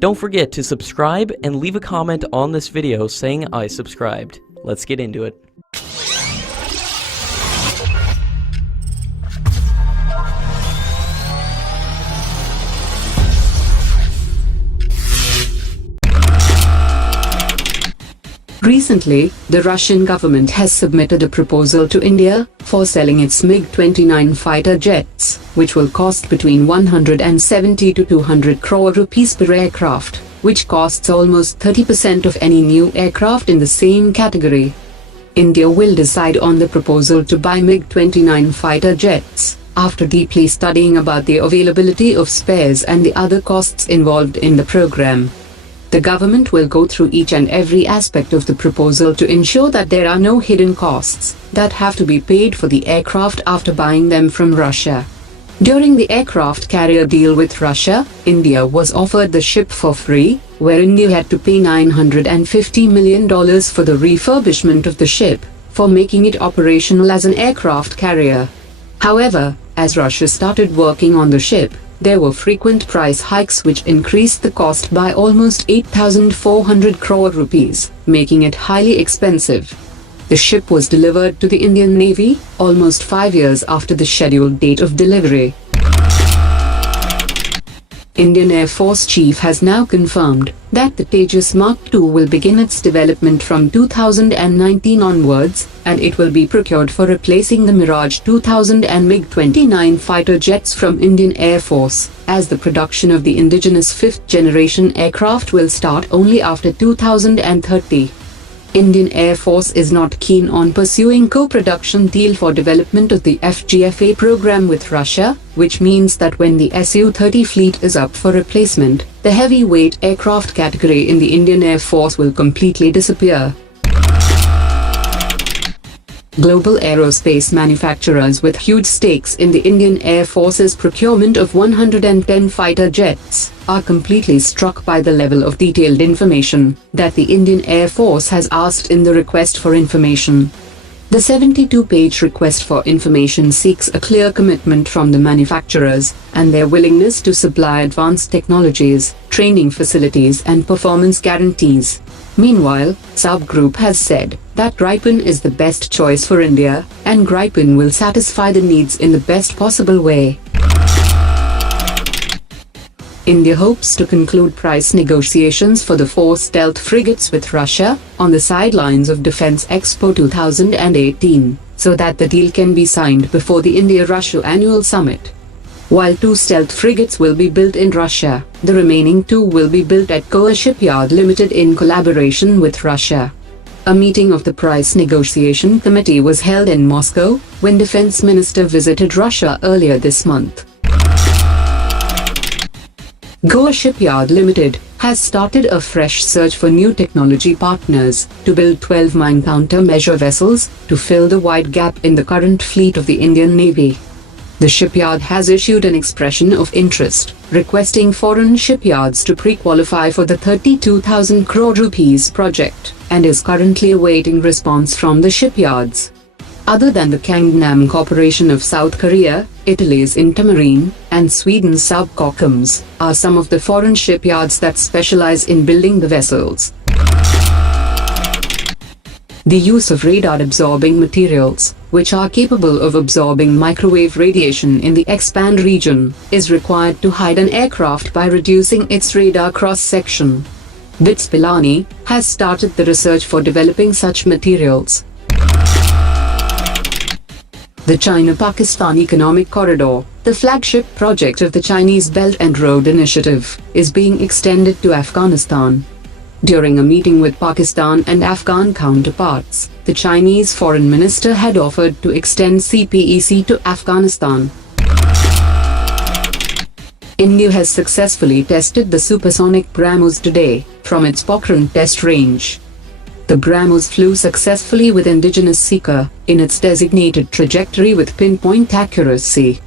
Don't forget to subscribe and leave a comment on this video saying I subscribed. Let's get into it. Recently, the Russian government has submitted a proposal to India for selling its Mig-29 fighter jets, which will cost between 170 to 200 crore rupees per aircraft, which costs almost 30% of any new aircraft in the same category. India will decide on the proposal to buy Mig-29 fighter jets after deeply studying about the availability of spares and the other costs involved in the program. The government will go through each and every aspect of the proposal to ensure that there are no hidden costs that have to be paid for the aircraft after buying them from Russia. During the aircraft carrier deal with Russia, India was offered the ship for free, where India had to pay $950 million for the refurbishment of the ship, for making it operational as an aircraft carrier. However, as Russia started working on the ship, there were frequent price hikes which increased the cost by almost 8,400 crore rupees, making it highly expensive. The ship was delivered to the Indian Navy almost 5 years after the scheduled date of delivery. Indian Air Force Chief has now confirmed that the Tejas Mark II will begin its development from 2019 onwards, and it will be procured for replacing the Mirage 2000 and Mig-29 fighter jets from Indian Air Force, as the production of the indigenous fifth-generation aircraft will start only after 2030. Indian Air Force is not keen on pursuing co-production deal for development of the FGFA program with Russia, which means that when the Su-30 fleet is up for replacement, the heavyweight aircraft category in the Indian Air Force will completely disappear. Global aerospace manufacturers with huge stakes in the Indian Air Force's procurement of 110 fighter jets are completely struck by the level of detailed information that the Indian Air Force has asked in the request for information. The 72-page request for information seeks a clear commitment from the manufacturers and their willingness to supply advanced technologies, training facilities and performance guarantees. Meanwhile, Saab Group has said that Gripen is the best choice for India, and Gripen will satisfy the needs in the best possible way. India hopes to conclude price negotiations for the 4 stealth frigates with Russia on the sidelines of Defence Expo 2018, so that the deal can be signed before the India-Russia annual summit. While 2 stealth frigates will be built in Russia, the remaining 2 will be built at Goa Shipyard Limited in collaboration with Russia. A meeting of the price negotiation committee was held in Moscow when Defense Minister visited Russia earlier this month. Goa Shipyard Limited has started a fresh search for new technology partners to build 12 mine countermeasure vessels to fill the wide gap in the current fleet of the Indian Navy. The shipyard has issued an expression of interest, requesting foreign shipyards to pre-qualify for the 32,000 crore rupees project, and is currently awaiting response from the shipyards. Other than the Gangnam Corporation of South Korea, Italy's Intermarine, and Sweden's Saab Kockums are some of the foreign shipyards that specialize in building the vessels. The use of radar-absorbing materials, which are capable of absorbing microwave radiation in the Expand region, is required to hide an aircraft by reducing its radar cross-section. BITS Pilani has started the research for developing such materials. The China-Pakistan Economic Corridor, the flagship project of the Chinese Belt and Road Initiative, is being extended to Afghanistan. During a meeting with Pakistan and Afghan counterparts, the Chinese foreign minister had offered to extend CPEC to Afghanistan. India has successfully tested the supersonic BrahMos today from its Pokhran test range. The BrahMos flew successfully with indigenous seeker in its designated trajectory with pinpoint accuracy.